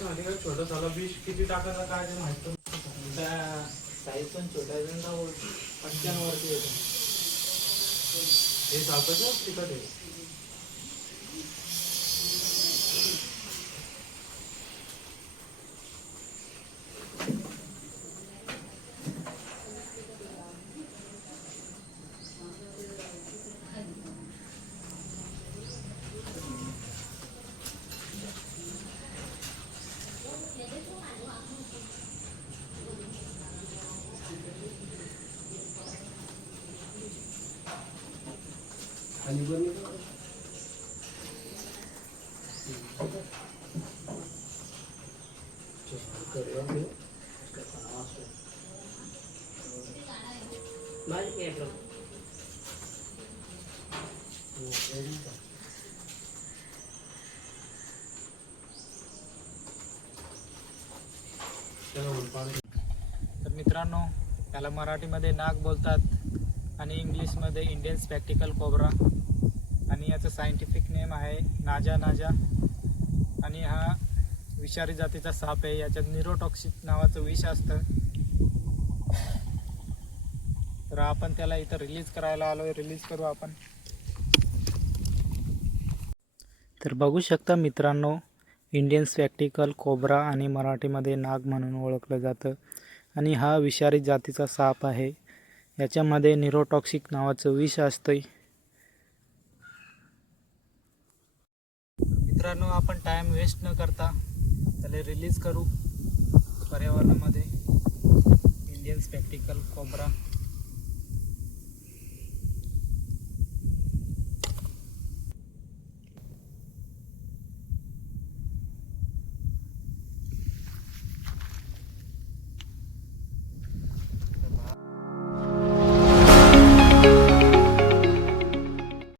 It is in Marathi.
कसं माहिती का छोटं झालं? विष किती टाकायचं काय ते माहीत पण. साईज पण छोटा आहे ना पटक्यांवरती येतो. हे सापच तिकट आहे. तर मित्रांनो त्याला मराठीमध्ये नाग बोलतात आणि इंग्लिशमध्ये इंडियन स्पॅक्टिकल कोबरा आणि याचं सायंटिफिक नेम आहे नाजा नाजा. आणि हा विषारी जातीचा साप आहे. याच्यात निरोटॉक्सिक नावाचं विष असतं. तर आपण त्याला इथं रिलीज करायला आलो आहे रिलीज करू आपण. तर बघू शकता मित्रांनो इंडियन स्पॅक्टिकल कोबरा आणि मराठीमध्ये नाग म्हणून ओळखलं जातं. आणि हा विषारी जातीचा साप आहे. याच्यामध्ये निरोटॉक्सिक नावाचं विष असतं मित्रांनो आपण टाईम वेस्ट न करता त्याला रिलीज करू पर्यावरणामध्ये. Indian spectacled cobra